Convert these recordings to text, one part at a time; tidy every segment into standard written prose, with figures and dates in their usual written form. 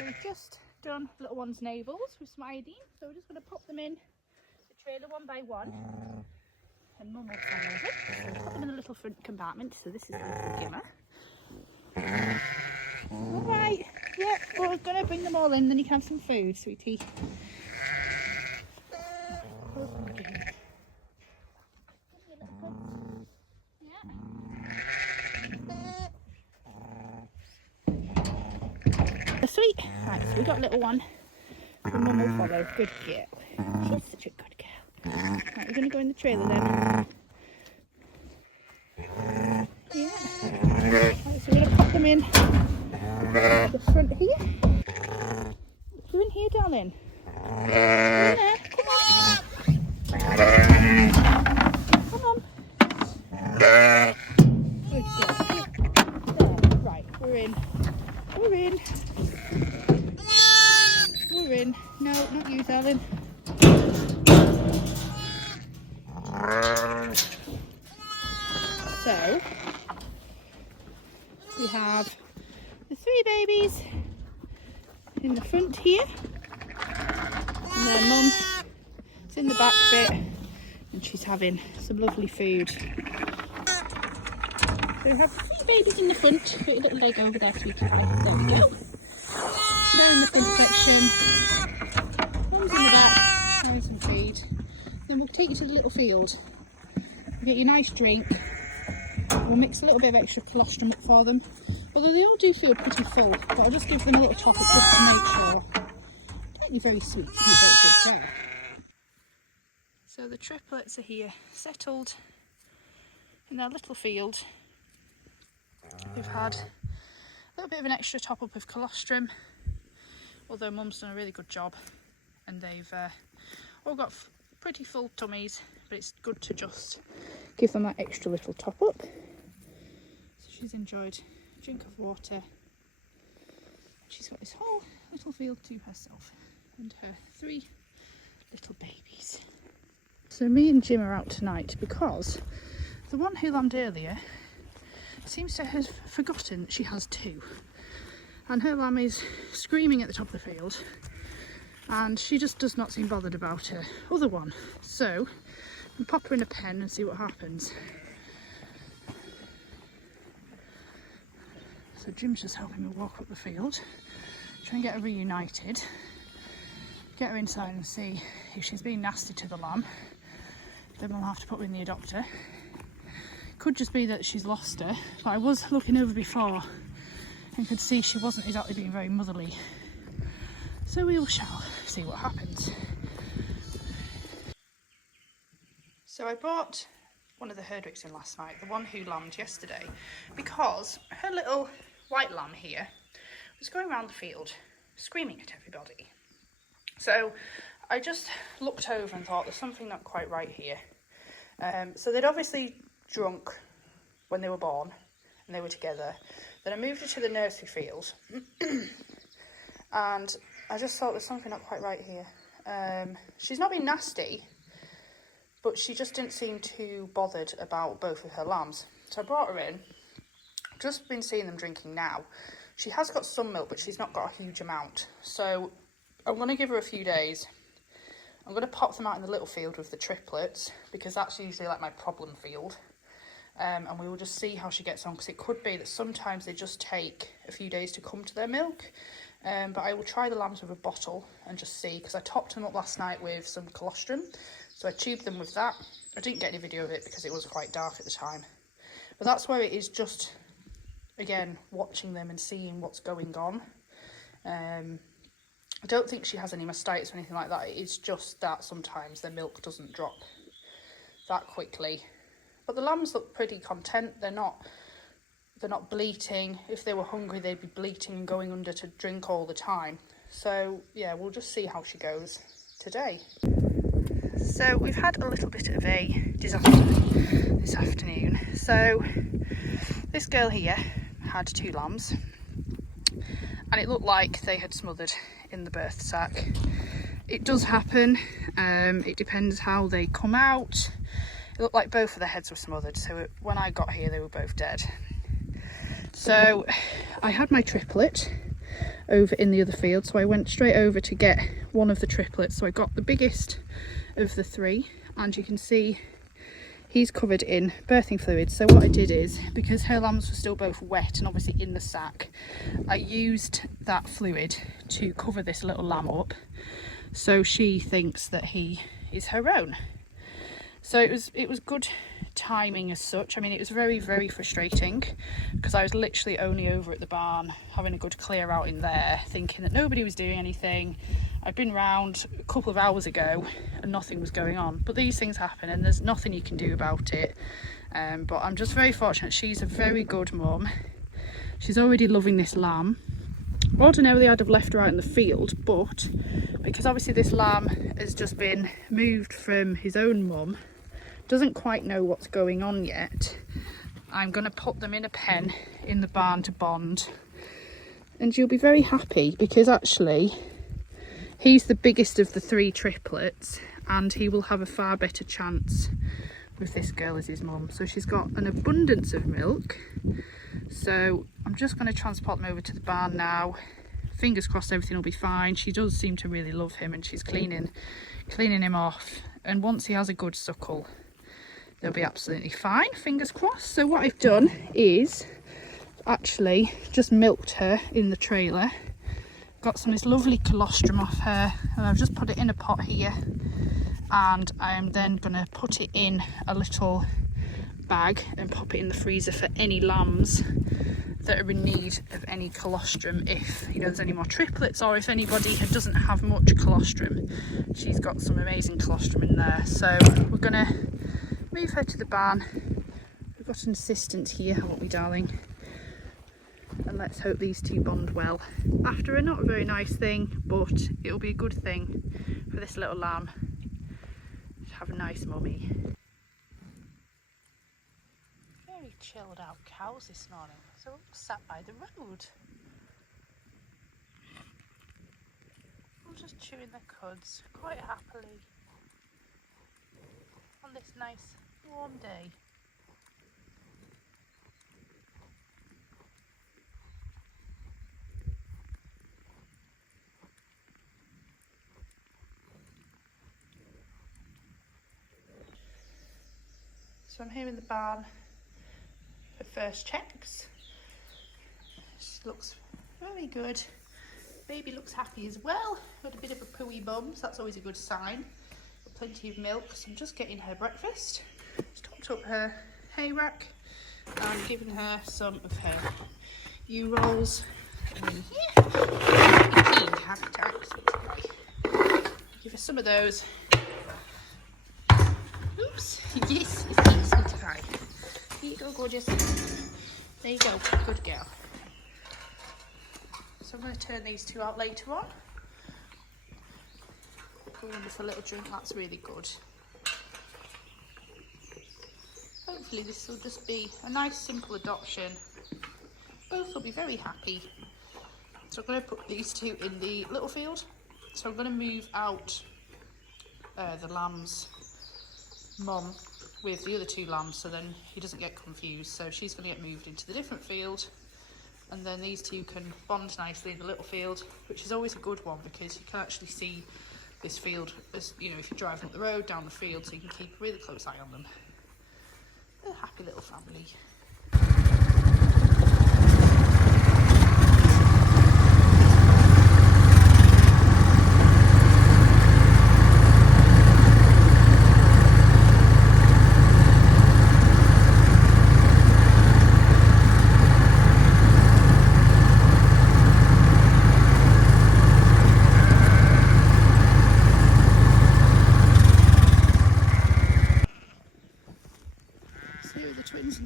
So we've just done little one's navels with some iodine, so we're just going to pop them in the trailer one by one, and Mum will follow them. So we'll put them in the little front compartment, so this is the little gimmer. Alright, yeah, we're going to bring them all in, then you can have some food, sweetie. Sweet. Right, so we got little one. The Mum will follow. Good girl. She's such a good girl. Right, we're going to go in the trailer then. Yeah. Right, so we're going to pop them in the front here. You're in here, darling. In there. Come on. Come on. Good girl. There. Right, we're in. We're in. We're in. No, not you, darling. So, we have the 3 babies in the front here. And their mum is in the back bit. And she's having some lovely food. So we have 3 babies in the front. Put your little leg over there, sweetie. There we go. They're in the front section. Mum's in the back, having some feed. Then we'll take you to the little field. We'll get you a nice drink. We'll mix a little bit of extra colostrum up for them. Although they all do feel pretty full, but I'll just give them a little top up just to make sure. Don't you very sweet, you're very good there. So the triplets are here, settled in their little field. They've had a little bit of an extra top up of colostrum, although Mum's done a really good job, and they've all got pretty full tummies, but it's good to just give them that extra little top up. So she's enjoyed a drink of water. She's got this whole little field to herself and her 3 little babies. So me and Jim are out tonight because the one who lambed earlier seems to have forgotten that she has 2, and her lamb is screaming at the top of the field, and she just does not seem bothered about her other one. So we'll pop her in a pen and see what happens. So Jim's just helping me walk up the field, try and get her reunited, get her inside and see if she's being nasty to the lamb. Then we'll have to put her in the adopter. Could just be that she's lost her, but I was looking over before and could see she wasn't exactly being very motherly. So we shall see what happens. So I brought one of the Herdwicks in last night, the one who lambed yesterday, because her little white lamb here was going around the field screaming at everybody. So I just looked over and thought there's something not quite right here. So they'd obviously drunk when they were born and they were together. Then I moved her to the nursery field and I just thought there's something not quite right here. She's not been nasty, but she just didn't seem too bothered about both of her lambs. So I brought her in. Just been seeing them drinking now. She has got some milk, but she's not got a huge amount. So I'm going to give her a few days. I'm going to pop them out in the little field with the triplets, because that's usually like my problem field. And we will just see how she gets on, because it could be that sometimes they just take a few days to come to their milk. But I will try the lambs with a bottle and just see, because I topped them up last night with some colostrum. So I tubed them with that. I didn't get any video of it because it was quite dark at the time. But that's where it is just, again, watching them and seeing what's going on. I don't think she has any mastitis or anything like that. It is just that sometimes their milk doesn't drop that quickly. But the lambs look pretty content. They're not bleating. If they were hungry, they'd be bleating and going under to drink all the time. So yeah, we'll just see how she goes today. So we've had a little bit of a disaster this afternoon. So this girl here had 2 lambs, and it looked like they had smothered in the birth sac. It does happen. It depends how they come out. It looked like both of their heads were smothered, so when I got here they were both dead. So I had my triplet over in the other field, so I went straight over to get one of the triplets. So I got the biggest of the three, and you can see he's covered in birthing fluid. So what I did is, because her lambs were still both wet and obviously in the sack, I used that fluid to cover this little lamb up, so she thinks that he is her own. So it was good timing as such. I mean, it was very, very frustrating because I was literally only over at the barn having a good clear out in there, thinking that nobody was doing anything. I'd been round a couple of hours ago and nothing was going on, but these things happen and there's nothing you can do about it. But I'm just very fortunate. She's a very good mum. She's already loving this lamb. Ordinarily I'd have left her out in the field, but because obviously this lamb has just been moved from his own mum, doesn't quite know what's going on yet, I'm going to put them in a pen in the barn to bond, and you'll be very happy because actually he's the biggest of the three triplets and he will have a far better chance with this girl as his mum. So she's got an abundance of milk, so I'm just going to transport them over to the barn now. Fingers crossed everything will be fine. She does seem to really love him and she's cleaning him off, and once he has a good suckle they'll be absolutely fine, fingers crossed. So what I've done is actually just milked her in the trailer, got some of this lovely colostrum off her, and I've just put it in a pot here, and I'm then going to put it in a little bag and pop it in the freezer for any lambs that are in need of any colostrum. If there's any more triplets, or if anybody doesn't have much colostrum, she's got some amazing colostrum in there. So we're gonna move her to the barn. We've got an assistant here, haven't we, darling? And let's hope these two bond well after a not very nice thing, but it'll be a good thing for this little lamb to have a nice mummy. Very chilled out cows this morning, so I'm sat by the road. I'm just chewing their cuds quite happily on this nice warm day. So I'm here in the barn for first checks. She looks very good. Baby looks happy as well. Got a bit of a pooey bum, so that's always a good sign. Got plenty of milk, so I'm just getting her breakfast. Just topped up her hay rack and giving her some of her U-rolls. And then here, give her some of those. Oops, yes, it's easy to cry. Here you go, gorgeous. There you go, good girl. So I'm going to turn these two out later on. Go in for a little drink, that's really good. Hopefully this will just be a nice simple adoption. Both will be very happy. So I'm going to put these two in the little field. So I'm going to move out the lamb's mum with the other two lambs, so then he doesn't get confused. So she's going to get moved into the different field, and then these two can bond nicely in the little field, which is always a good one because you can actually see this field as if you're driving up the road, down the field, so you can keep a really close eye on them. They're a happy little family.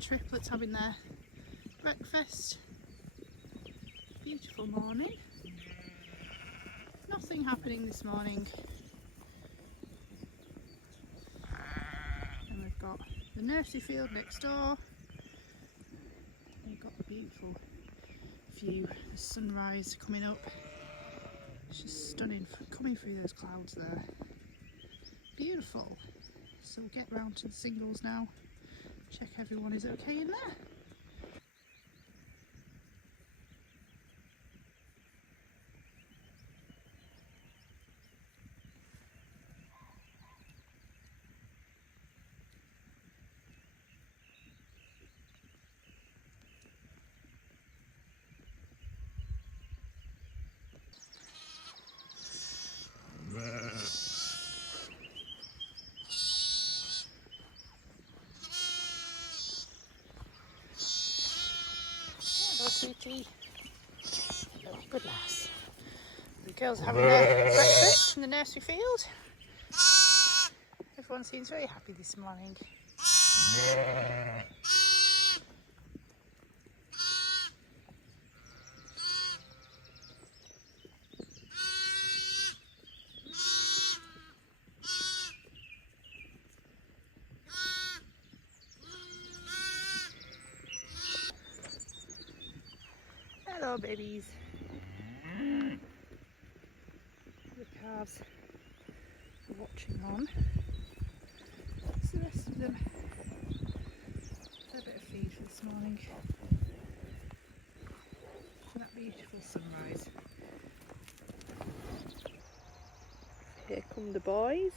Triplets having their breakfast. Beautiful morning. Nothing happening this morning. And we've got the nursery field next door. We've got the beautiful view, the sunrise coming up. It's just stunning, coming through those clouds there. Beautiful. So we'll get round to the singles now. Check everyone is okay in there. Kitty. Oh, good lass. The girls are having their breakfast in the nursery field. Everyone seems very happy this morning. Hello, babies. The calves are watching on. What's the rest of them? A bit of feed for this morning. And that beautiful sunrise. Here come the boys.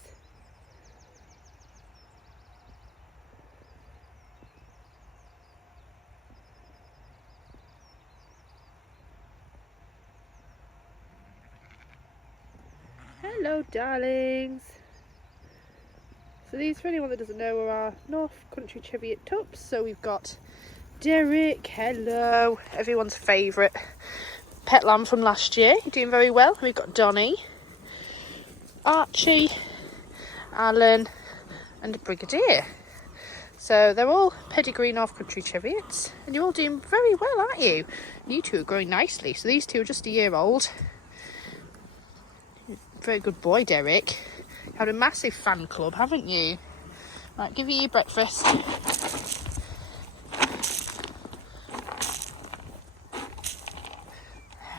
Hello, darlings. So these, for anyone that doesn't know, are our North Country Cheviot Tups. So we've got Derek, hello, everyone's favourite pet lamb from last year, doing very well. We've got Donnie, Archie, Alan and Brigadier. So they're all pedigree North Country Cheviots, and you're all doing very well, aren't you? You two are growing nicely. So these two are just a year old. Very good boy, Derek. You had a massive fan club, haven't you? Right, give you your breakfast. There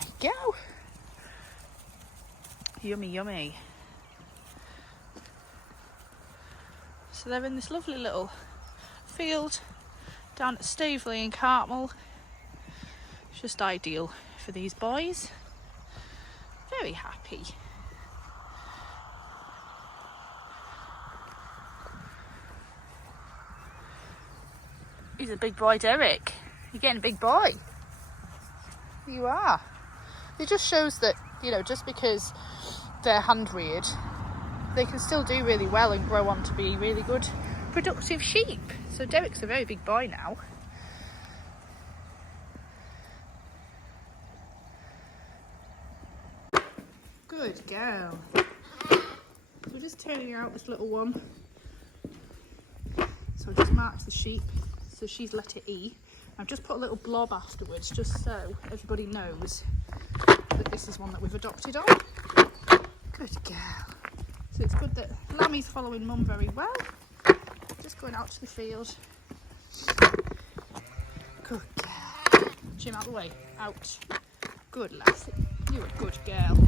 you go. Yummy, yummy. So they're in this lovely little field down at Staveley in Cartmel. It's just ideal for these boys. Very happy. He's a big boy, Derek. You're getting a big boy. You are. It just shows that, you know, just because they're hand reared, they can still do really well and grow on to be really good, productive sheep. So Derek's a very big boy now. Good girl. We're just turning out this little one. So I just marked the sheep. So she's letter E. I've just put a little blob afterwards just so everybody knows that this is one that we've adopted on. Good girl. So it's good that Lammy's following mum very well. Just going out to the field. Good girl. Jim, out the way. Out. Good lass. You're a good girl.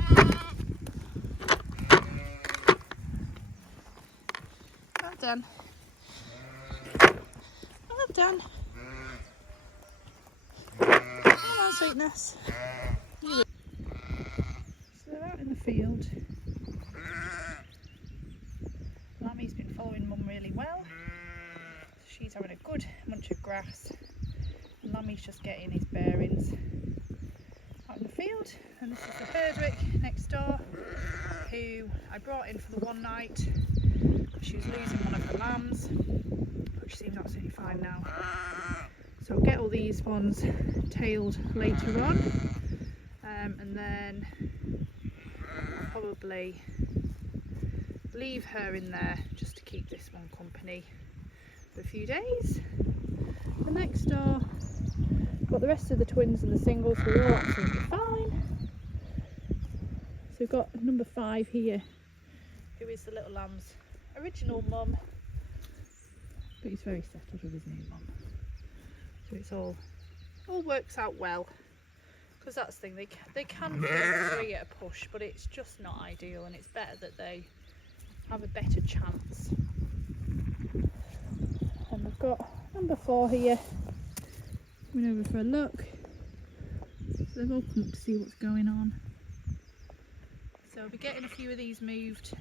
Well done. Well done. Come on, sweetness. So they're out in the field. Lammy's been following mum really well. She's having a good munch of grass. And Lammy's just getting his bearings out in the field. And this is the Herdwick next door, who I brought in for the one night because she was losing one of her lambs, but she seems absolutely fine now. So I'll get all these ones tailed later on, and then I'll probably leave her in there just to keep this one company for a few days. The next door, got the rest of the twins and the singles, who are all absolutely fine. So we've got number 5 here, who is the little lamb's original mum, but he's very settled with his new mum. So it's all works out well, because that's the thing, they can get 3 at a push, but it's just not ideal, and it's better that they have a better chance. And we've got number 4 here, coming over for a look. So they've all come up to see what's going on. So we'll be getting a few of these moved to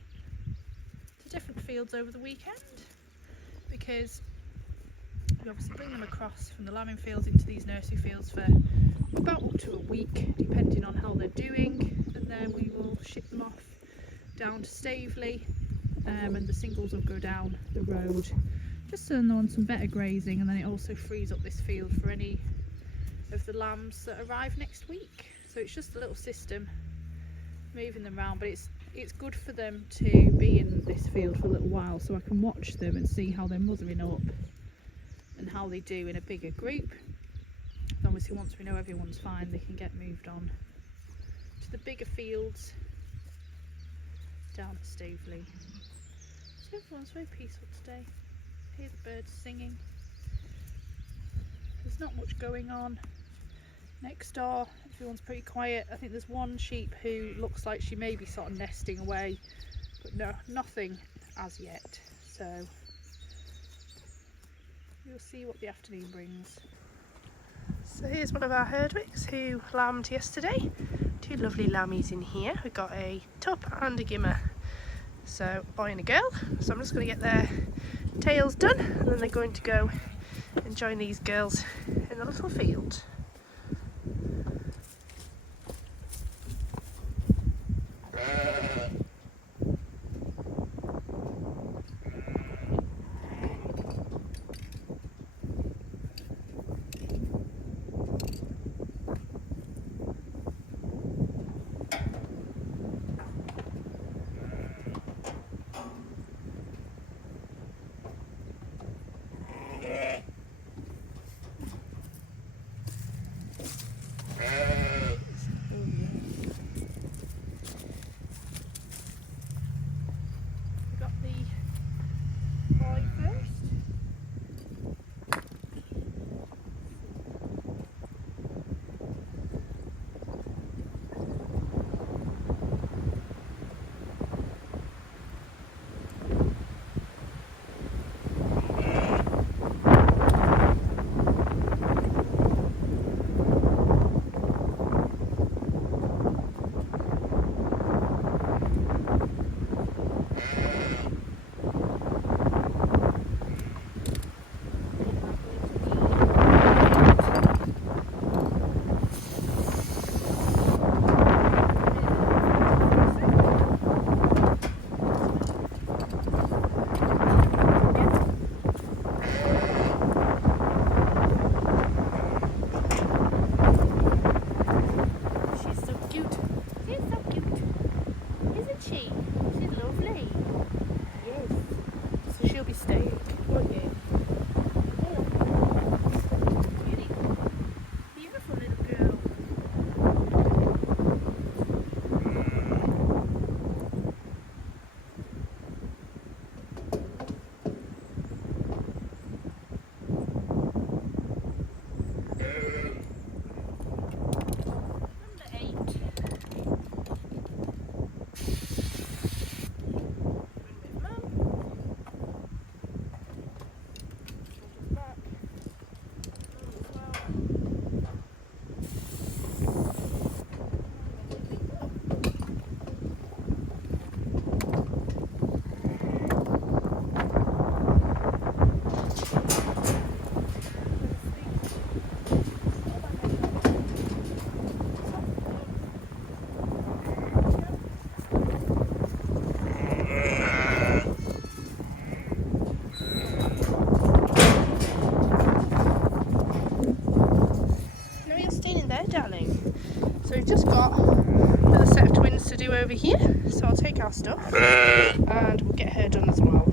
different fields over the weekend, because we obviously bring them across from the lambing fields into these nursery fields for about up to a week, depending on how they're doing, and then we will ship them off down to Staveley, and the singles will go down the road just so they're on some better grazing, and then it also frees up this field for any of of the lambs that arrive next week. So it's just a little system moving them around, but it's good for them to be in this field for a little while so I can watch them and see how they're mothering up and how they do in a bigger group. And obviously once we know everyone's fine, they can get moved on to the bigger fields down at Staveley. So everyone's very peaceful today. Hear the birds singing. There's not much going on. Next door, everyone's pretty quiet. I think there's one sheep who looks like she may be sort of nesting away, but no, nothing as yet. So we'll see what the afternoon brings. So here's one of our herdwicks who lambed yesterday. Two lovely lammies in here. We've got a tup and a gimmer. So a boy and a girl. So I'm just going to get their tails done and then they're going to go and join these girls in the little field. So we've just got another set of twins to do over here, so I'll take our stuff and we'll get her done as well.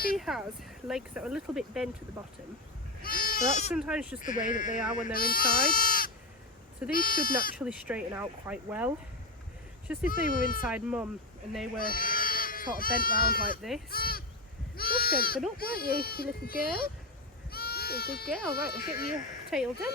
She has legs that are a little bit bent at the bottom, but that's sometimes just the way that they are when they're inside, so these should naturally straighten out quite well. Just if they were inside mum and they were sort of bent round like this, you'll strengthen up, won't you, you little girl? You're a good girl. Right, we'll get your tail done.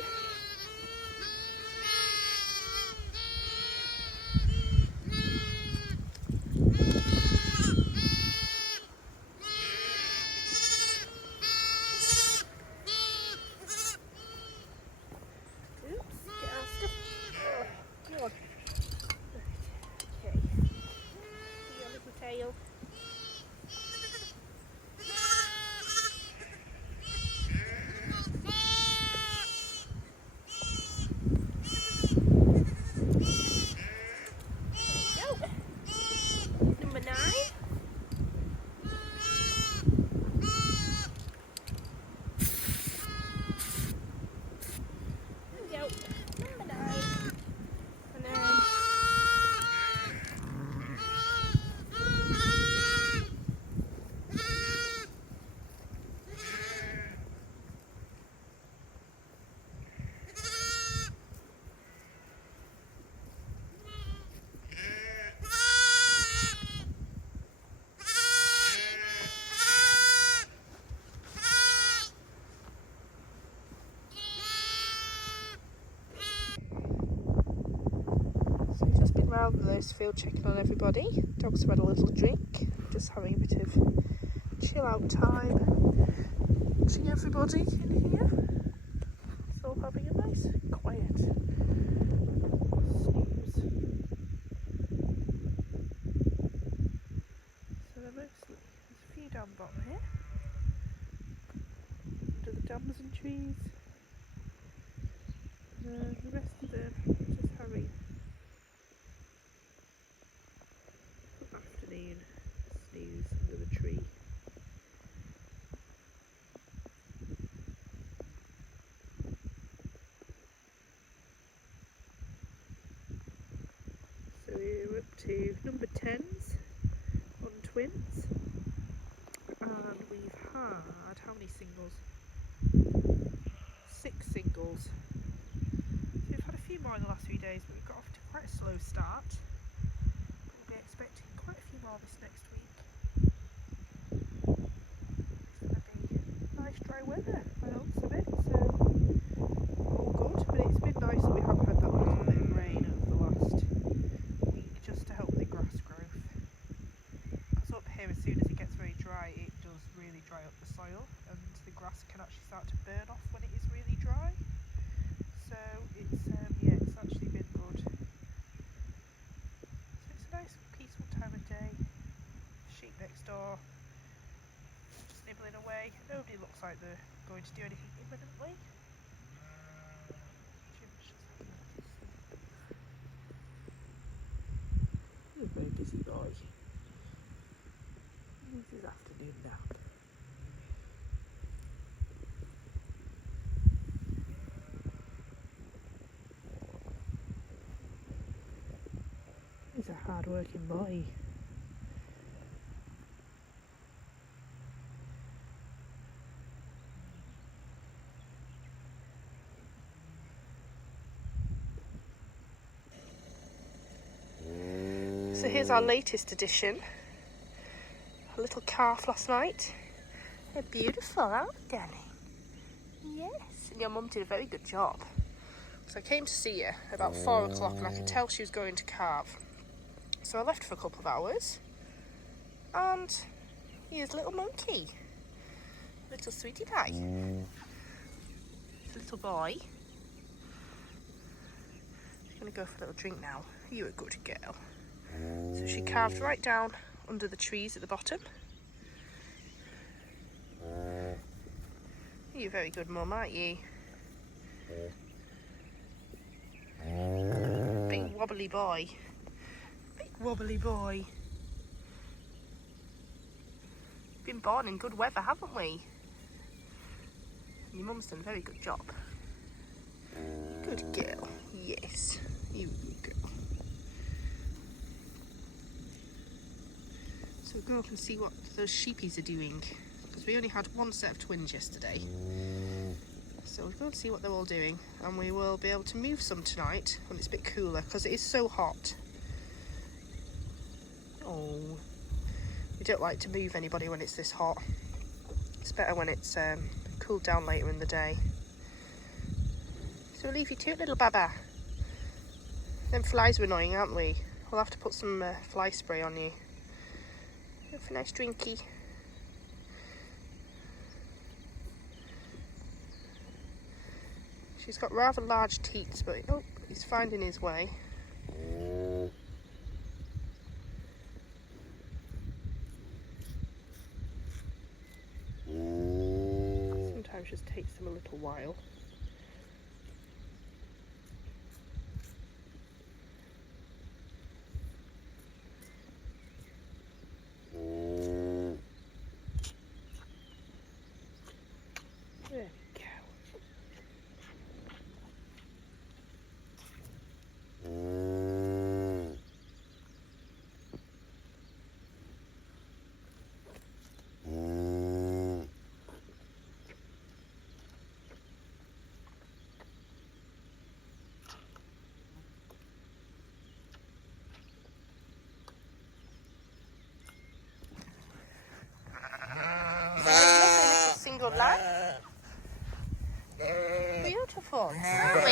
around this field checking on everybody. Dogs have had a little drink, just having a bit of chill out time. Watching everybody in here. It's all having a nice quiet snooze. So they're mostly, there's a few down the bottom here. Under the damson trees. And the rest of them just having afternoon snooze under the tree. So we're up to number 10s on twins, and we've had how many singles? 6 singles. So we've had a few more in the last few days, but we've got off to quite a slow start. We'll be expecting quite a few more this next week. It's going to be nice dry weather by the looks of it, so all good. But it's been nice that we have had that little bit of rain over the last week just to help with the grass growth. Because up here, as soon as it gets very dry, it does really dry up the soil, and the grass can actually start to burn off when it is really dry. So it's yeah, it's actually been good. So it's a nice peaceful time of day. Sheep next door just nibbling away. Nobody looks like they're going to do anything imminently. Jim's just having a little sleep. He's a very busy boy. He needs his afternoon nap. He's a hard-working boy. So here's our latest addition. A little calf last night. They're beautiful, aren't they, Danny? Yes, and your mum did a very good job. So I came to see her about 4 o'clock and I could tell she was going to calve. So I left for a couple of hours, and here's little monkey, little sweetie pie, little boy. She's going to go for a little drink now. You're a good girl. So she carved right down under the trees at the bottom. You're a very good mum, aren't you? Big wobbly boy. Wobbly boy. Been born in good weather, haven't we? Your mum's done a very good job. Good girl. Yes, you good girl. So we'll go up and see what those sheepies are doing, because we only had one set of twins yesterday. So we'll go and see what they're all doing, and we will be able to move some tonight when it's a bit cooler, because it is so hot. Oh, we don't like to move anybody when it's this hot. It's better when it's cooled down later in the day. So we'll leave you to it, little baba. Them flies are annoying, aren't we? We'll have to put some fly spray on you. Go for a nice drinky. She's got rather large teats, but oh, he's finding his way. Sometimes just takes them a little while. There we go. Single lamb. Beautiful, aren't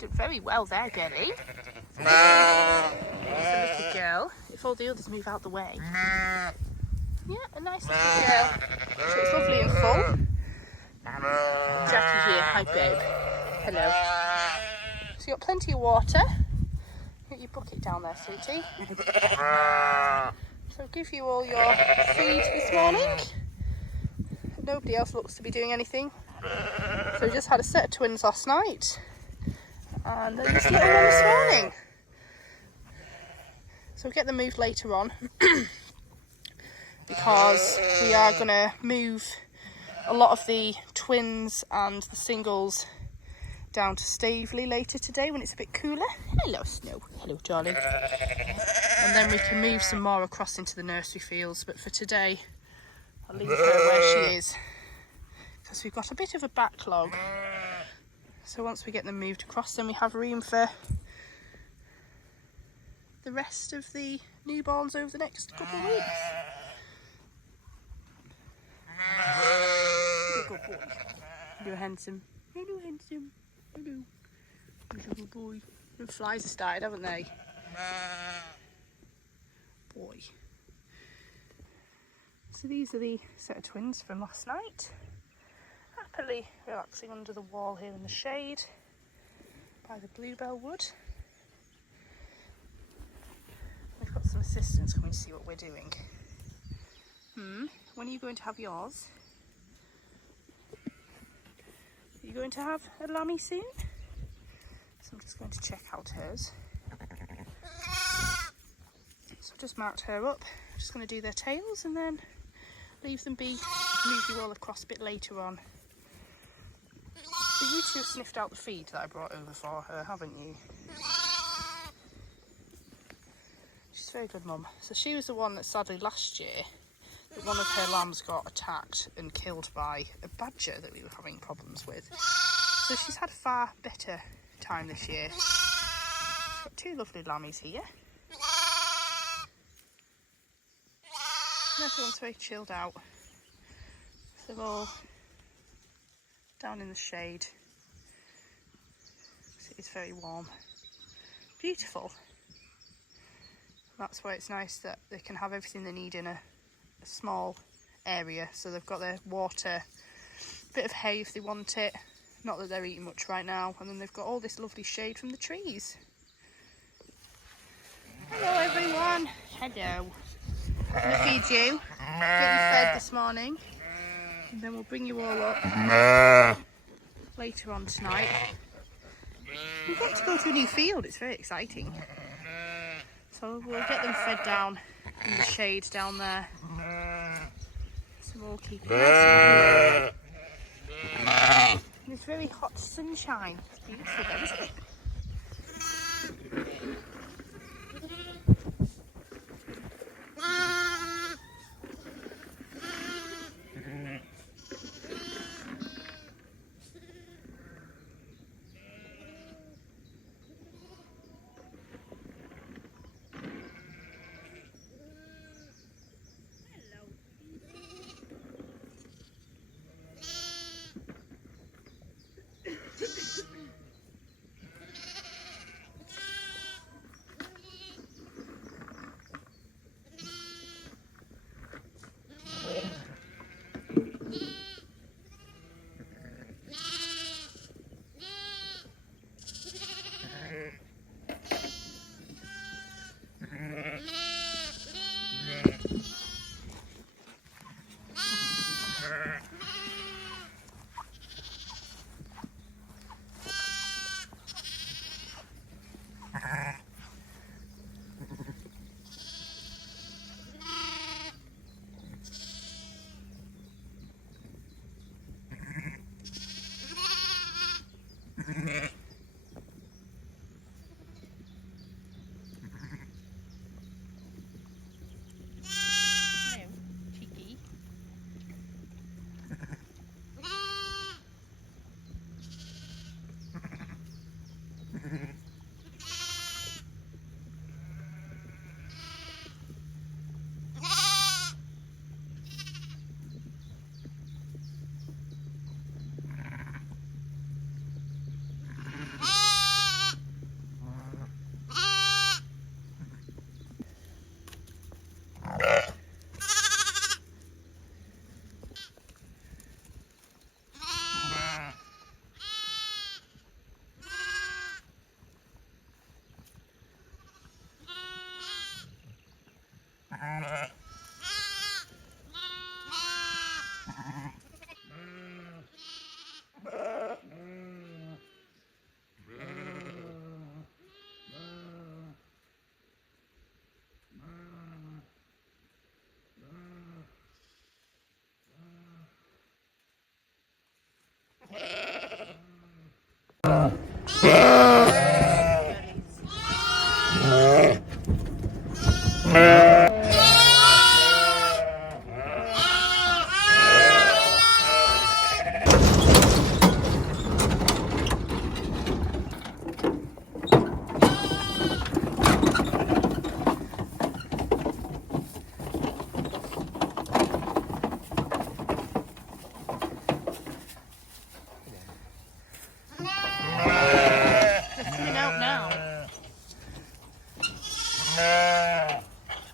we? did very well there, Gerry. That's a little girl. If all the others move out the way. Yeah, a nice little girl. So it's lovely and full. Jackie here. Hi, babe. Hello. So you've got plenty of water. Get your bucket down there, sweetie. So I'll give you all your feed this morning. Nobody else looks to be doing anything. So we just had a set of twins last night. And then this little one this morning. So we'll get them moved later on. Because we are going to move a lot of the twins and the singles down to Staveley later today when it's a bit cooler. Hello, Snow. Hello, darling. And then we can move some more across into the nursery fields. But for today, I'll leave her where she is. Because we've got a bit of a backlog. So once we get them moved across, then we have room for the rest of the newborns over the next couple of weeks. Good boy. Hello, handsome. Hello, handsome. Hello. Good boy. The flies have started, haven't they? Boy. So these are the set of twins from last night. Happily relaxing under the wall here in the shade by the bluebell wood. We've got some assistants coming to see what we're doing. When are you going to have yours? Are you going to have a lammy soon? So I'm just going to check out hers. So I've just marked her up. I'm just going to do their tails and then leave them be. Move you all across a bit later on. So you two have sniffed out the feed that I brought over for her, haven't you? She's a very good mum. So she was the one that sadly last year, that one of her lambs got attacked and killed by a badger that we were having problems with. So she's had a far better time this year. She's got two lovely lammies here. And everyone's very chilled out. So they're all down in the shade. It's very warm. Beautiful. That's why it's nice that they can have everything they need in a small area. So they've got their water, a bit of hay if they want it. Not that they're eating much right now. And then they've got all this lovely shade from the trees. Hello everyone. Hello. I'm going to feed you. Get you fed this morning. And then we'll bring you all up later on tonight. We've got to go to a new field. It's very exciting. So we'll get them fed down in the shade down there. So we'll keep it nice and cool. And it's very hot sunshine. It's beautiful though, isn't it?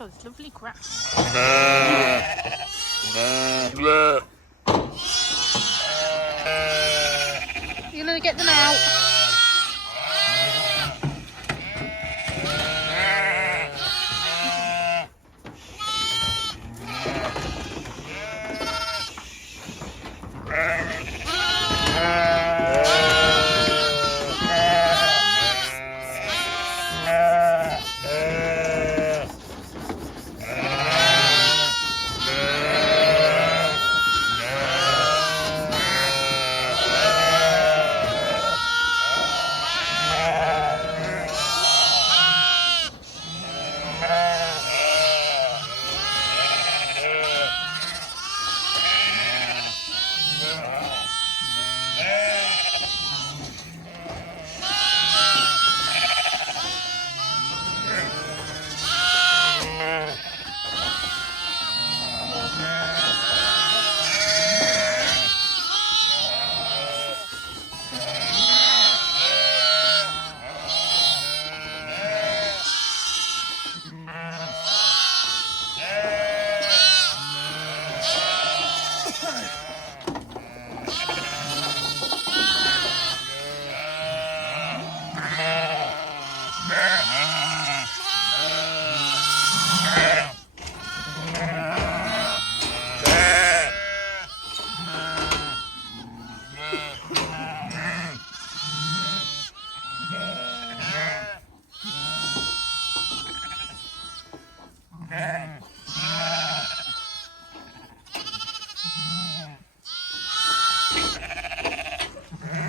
Oh, it's lovely grass. You're gonna get them out.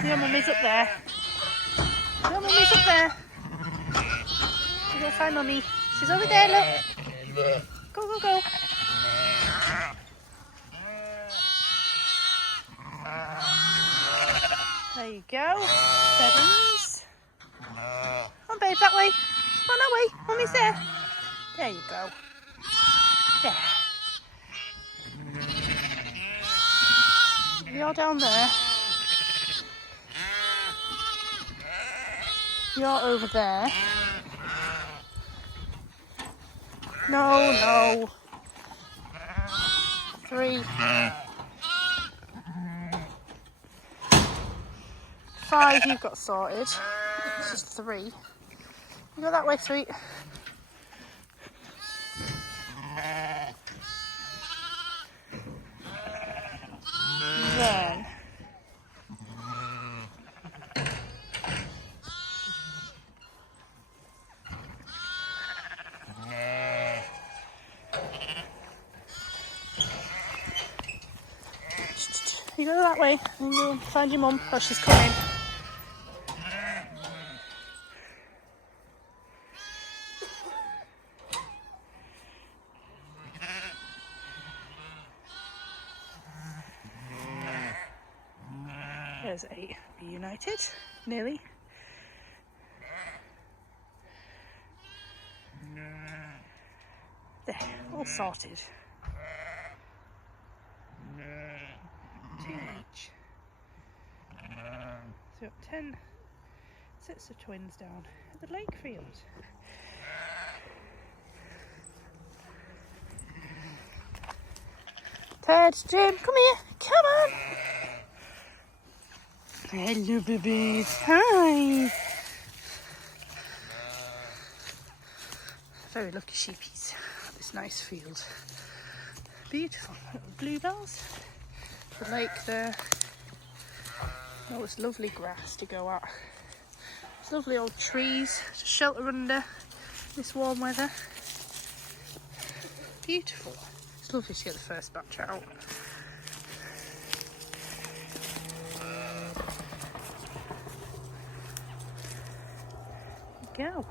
Your mummy's up there. Your mummy's up there. You go find mummy. She's over there, look. Go, go, go. There you go. Sevens. Come on, babe, that way. Come on, that way. Mummy's there. There you go. There. You're down there. You're over there. No, no. 3. 5 you've got sorted. It's just 3. You go that way, sweet. Then you go that way and you'll find your mum. Oh, she's coming. There's 8 reunited, nearly. There, all sorted. 2 each. So 10 sets of twins down at the lake field. Ted, Jim, come here, come on. Hello, babies. Hi. Very lucky sheepies at this nice field. Beautiful little bluebells. The lake there. Oh, it's lovely grass to go at. There's lovely old trees to shelter under this warm weather. Beautiful. It's lovely to get the first batch out. go.